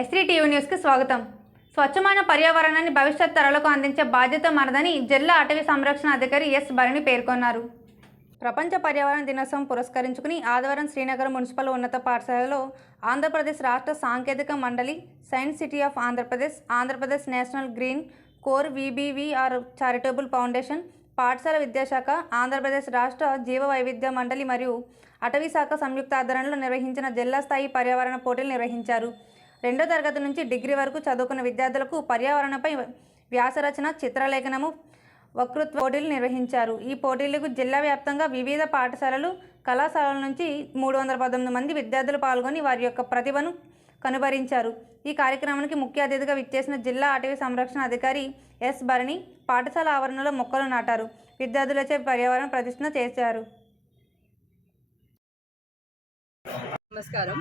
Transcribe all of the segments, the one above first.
ఎస్రీ TV న్యూస్కి స్వాగతం. స్వచ్ఛమైన పర్యావరణాన్ని భవిష్యత్ తరాలకు అందించే బాధ్యత మనదని జిల్లా అటవీ సంరక్షణ అధికారి ఎస్ భరణి పేర్కొన్నారు. ప్రపంచ పర్యావరణ దినోత్సవం పురస్కరించుకుని ఆదివారం శ్రీనగర్ మున్సిపల్ ఉన్నత పాఠశాలలో ఆంధ్రప్రదేశ్ రాష్ట్ర సాంకేతిక మండలి science city of Andhra Pradesh Andhra Pradesh national green corps VBVR charitable foundation పాఠశాల విద్యాశాఖ ఆంధ్రప్రదేశ్ రాష్ట్ర జీవ వైవిధ్య మండలి మరియు అటవీ శాఖ సంయుక్త ఆధ్వర్యంలో నిర్వహించిన జిల్లా స్థాయి పర్యావరణ పోటీలు నిర్వహించారు. రెండో తరగతి నుంచి డిగ్రీ వరకు చదువుకున్న విద్యార్థులకు పర్యావరణపై వ్యాసరచన చిత్రలేఖనము వక్తృత్వ పోటీలు నిర్వహించారు. ఈ పోటీలకు జిల్లా వ్యాప్తంగా వివిధ పాఠశాలలు కళాశాలల నుంచి మూడు వందల పంతొమ్మిది మంది విద్యార్థులు పాల్గొని వారి యొక్క ప్రతిభను కనుబరించారు. ఈ కార్యక్రమానికి ముఖ్య అతిథిగా విచ్చేసిన జిల్లా అటవీ సంరక్షణ అధికారి ఎస్ భరణి పాఠశాల ఆవరణలో మొక్కలు నాటారు. విద్యార్థులచే పర్యావరణ ప్రతిష్ఠ చేశారు. నమస్కారం.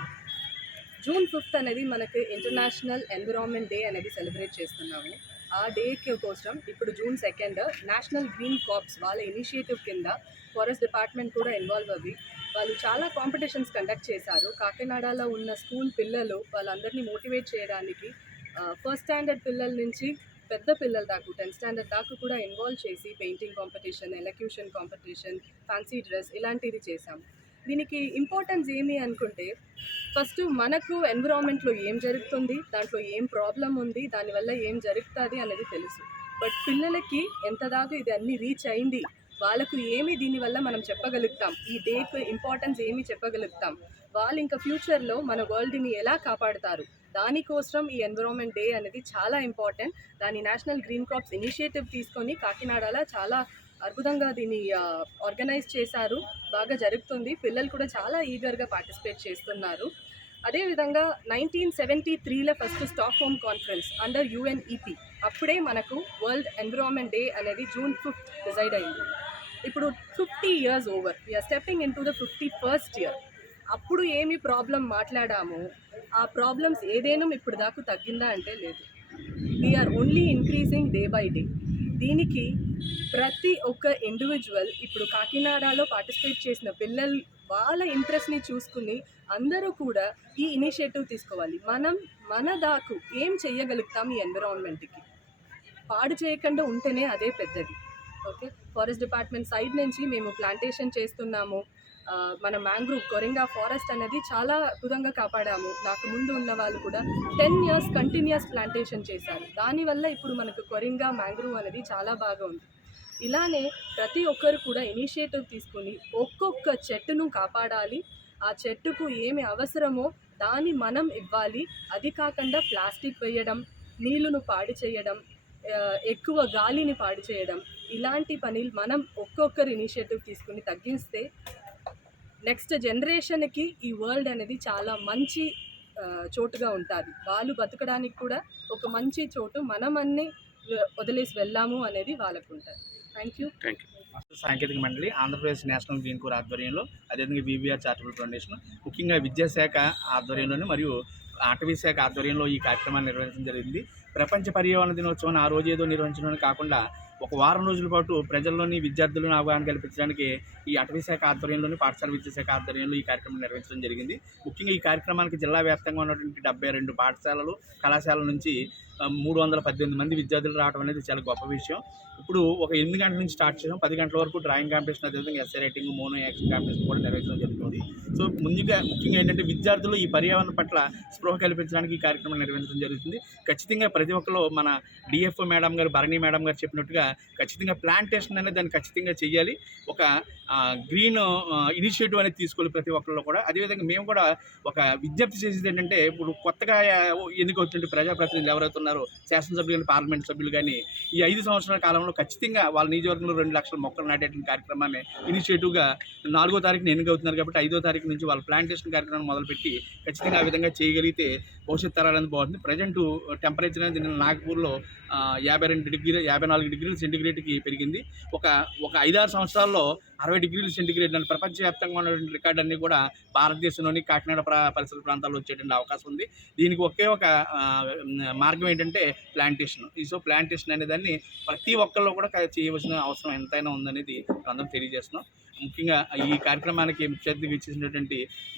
జూన్ ఫిఫ్త్ అనేది మనకి ఇంటర్నేషనల్ ఎన్విరాన్మెంట్ డే అనేది సెలబ్రేట్ చేస్తున్నాము. ఆ డేకి కోసం ఇప్పుడు June second national green corps వాళ్ళ ఇనిషియేటివ్ కింద ఫారెస్ట్ డిపార్ట్మెంట్ కూడా ఇన్వాల్వ్ అవి వాళ్ళు చాలా కాంపిటీషన్స్ కండక్ట్ చేశారు. కాకినాడలో ఉన్న స్కూల్ పిల్లలు వాళ్ళందరినీ మోటివేట్ చేయడానికి ఫస్ట్ స్టాండర్డ్ పిల్లల నుంచి పెద్ద పిల్లల దాకా టెన్త్ స్టాండర్డ్ దాకా కూడా ఇన్వాల్వ్ చేసి painting competition elocution competition fancy dress ఇలాంటివి చేశాం. దీనికి ఇంపార్టెన్స్ ఏమి అనుకుంటే ఫస్ట్ మనకు ఎన్విరాన్మెంట్లో ఏం జరుగుతుంది దాంట్లో ఏం ప్రాబ్లం ఉంది దానివల్ల ఏం జరుగుతుంది అనేది తెలుసు. బట్ పిల్లలకి ఎంత దాకా ఇది అన్ని రీచ్ అయింది వాళ్ళకు ఏమి దీనివల్ల మనం చెప్పగలుగుతాం ఈ డేకు ఇంపార్టెన్స్ ఏమి చెప్పగలుగుతాం వాళ్ళు ఇంకా ఫ్యూచర్లో మన వరల్డ్ని ఎలా కాపాడుతారు దానికోసం ఈ ఎన్విరాన్మెంట్ డే అనేది చాలా ఇంపార్టెంట్ దాని నేషనల్ గ్రీన్ క్రాప్స్ ఇనిషియేటివ్ తీసుకొని కాకినాడలో చాలా అద్భుతంగా దీన్ని ఆర్గనైజ్ చేశారు. బాగా జరుగుతుంది. పిల్లలు కూడా చాలా ఈగర్గా పార్టిసిపేట్ చేస్తున్నారు. అదేవిధంగా నైన్టీన్ సెవెంటీ త్రీలో first Stockholm conference under UNEP అప్పుడే మనకు వరల్డ్ ఎన్విరాన్మెంట్ డే అనేది జూన్ ఫిఫ్త్ డిసైడ్ అయింది. ఇప్పుడు fifty years over we're stepping in to the fifty first year అప్పుడు ఏమి ప్రాబ్లం మాట్లాడాము? ఆ ప్రాబ్లమ్స్ ఏదేనూ ఇప్పుడు దాకా తగ్గిందా అంటే లేదు. We're only increasing day by day దీనికి ప్రతి ఒక్క ఇండివిజువల్ ఇప్పుడు కాకినాడలో పార్టిసిపేట్ చేసిన పిల్లలు వాళ్ళ ఇంట్రెస్ట్ని చూసుకుని అందరూ కూడా ఈ ఇనిషియేటివ్ తీసుకోవాలి. మనం మన దాకు ఏం చేయగలుగుతాం ఈ ఎన్విరాన్మెంట్కి పాడు చేయకుండా ఉంటేనే అదే పెద్దది. ఓకే ఫారెస్ట్ డిపార్ట్మెంట్ సైడ్ నుంచి మేము ప్లాంటేషన్ చేస్తున్నాము. మన మ్యాంగ్రూవ్ కొరింగా ఫారెస్ట్ అనేది చాలా అద్భుతంగా కాపాడాము. నాకు ముందు ఉన్న వాళ్ళు కూడా టెన్ ఇయర్స్ కంటిన్యూస్ ప్లాంటేషన్ చేశారు. దానివల్ల ఇప్పుడు మనకు కొరింగా మ్యాంగ్రూవ్ అనేది చాలా బాగా ఉంది. ఇలానే ప్రతి ఒక్కరు కూడా ఇనిషియేటివ్ తీసుకుని ఒక్కొక్క చెట్టును కాపాడాలి. ఆ చెట్టుకు ఏమి అవసరమో దాన్ని మనం ఇవ్వాలి. అది కాకుండా ప్లాస్టిక్ వేయడం నీళ్ళను పాడి చేయడం ఎక్కువ గాలిని పాడి చేయడం ఇలాంటి పనులు మనం ఒక్కొక్కరు ఇనిషియేటివ్ తీసుకుని తగ్గిస్తే నెక్స్ట్ జనరేషన్కి ఈ వరల్డ్ అనేది చాలా మంచి చోటుగా ఉంటుంది. వాళ్ళు బతకడానికి కూడా ఒక మంచి చోటు మనం అన్ని వదిలేసి వెళ్ళాము అనేది వాళ్ళకు ఉంటుంది థ్యాంక్ యూ సాంకేతిక మండలి ఆంధ్రప్రదేశ్ నేషనల్ గ్రీన్ కోర్ ఆధ్వర్యంలో అదేవిధంగా బీబీఆర్ చారిటబుల్ ఫౌండేషన్ ముఖ్యంగా విద్యాశాఖ ఆధ్వర్యంలోనే మరియు అటవీ శాఖ ఆధ్వర్యంలో ఈ కార్యక్రమాన్ని నిర్వహించడం జరిగింది. ప్రపంచ పర్యావరణ దినోత్సవం ఆ రోజు ఏదో నిర్వహించడం కాకుండా ఒక వారం రోజుల పాటు ప్రజల్లోని విద్యార్థులను అవగాహన కల్పించడానికి ఈ అటవీ శాఖ ఆధ్వర్యంలోని పాఠశాల విద్యాశాఖ ఆధ్వర్యంలో ఈ కార్యక్రమం నిర్వహించడం జరిగింది. ముఖ్యంగా ఈ కార్యక్రమానికి జిల్లా వ్యాప్తంగా ఉన్నటువంటి డెబ్బై రెండు పాఠశాలలు కళాశాలల నుంచి మూడు వందల పద్దెనిమిది మంది విద్యార్థులు రావడం అనేది చాలా గొప్ప విషయం. ఇప్పుడు ఒక ఎనిమిది గంటల నుంచి స్టార్ట్ చేసాం. పది గంటల వరకు డ్రాయింగ్ కాంపిటీషన్ అదేవిధంగా essay writing mono action competition కూడా నిర్వహించడం జరుగుతుంది. సో ముందుగా ముఖ్యంగా ఏంటంటే విద్యార్థులు ఈ పర్యావరణ పట్ల స్పృహ కల్పించడానికి ఈ కార్యక్రమం నిర్వహించడం జరుగుతుంది. ఖచ్చితంగా ప్రతి ఒక్కరు మన డిఎఫ్ఓ మేడం గారు భరణి మేడం గారు చెప్పినట్టుగా ఖచ్చితంగా ప్లాంటేషన్ అనేది దాన్ని ఖచ్చితంగా చేయాలి ఒక గ్రీన్ ఇనిషియేటివ్ అనేది తీసుకోవాలి ప్రతి ఒక్కరిలో కూడా. అదేవిధంగా మేము కూడా ఒక విజ్ఞప్తి చేసేది ఏంటంటే ఇప్పుడు కొత్తగా ఎన్నికవుతుంటే ప్రజాప్రతినిధులు ఎవరైతే ఉన్నారో శాసనసభ్యులు కానీ పార్లమెంట్ సభ్యులు కానీ ఈ ఐదు సంవత్సరాల కాలంలో ఖచ్చితంగా వాళ్ళ నియోజకవర్గంలో రెండు లక్షల మొక్కలు నాటేటువంటి కార్యక్రమాన్ని ఇనిషియేటివ్గా నాలుగో తారీఖున ఎన్నికవుతున్నారు కాబట్టి ఐదో నుంచి వాళ్ళ ప్లాంటేషన్ కార్యక్రమం మొదలుపెట్టి ఖచ్చితంగా ఆ విధంగా చేయగలిగితే భవిష్యత్ తరాలని బాగుంటుంది. ప్రజెంట్ టెంపరేచర్ uh, అనేది నిన్న నాగపూర్లో యాభై రెండు డిగ్రీ యాభై నాలుగు డిగ్రీలు సెంటిగ్రేడ్కి పెరిగింది. ఒక ఒక ఐదారు సంవత్సరాల్లో అరవై డిగ్రీల సెంటిగ్రేడ్ అని ప్రపంచవ్యాప్తంగా ఉన్నటువంటి రికార్డు అన్ని కూడా భారతదేశంలోని కాకినాడ పరిసర ప్రాంతాల్లో వచ్చేటువంటి అవకాశం ఉంది. దీనికి ఒకే ఒక మార్గం ఏంటంటే ప్లాంటేషన్. ఈ సో ప్లాంటేషన్ అనే దాన్ని ప్రతి ఒక్కళ్ళు కూడా చేయవలసిన అవసరం ఎంతైనా ఉందనేది అందరం తెలియజేస్తున్నాం. ముఖ్యంగా ఈ కార్యక్రమానికి ముఖ్య అతిథిగా ఇచ్చేసినటువంటి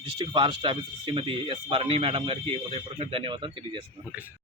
district forest officer Shrimati S Bharani madam గారికి హృదయపూర్వకంగా ధన్యవాదాలు తెలియజేస్తున్నాం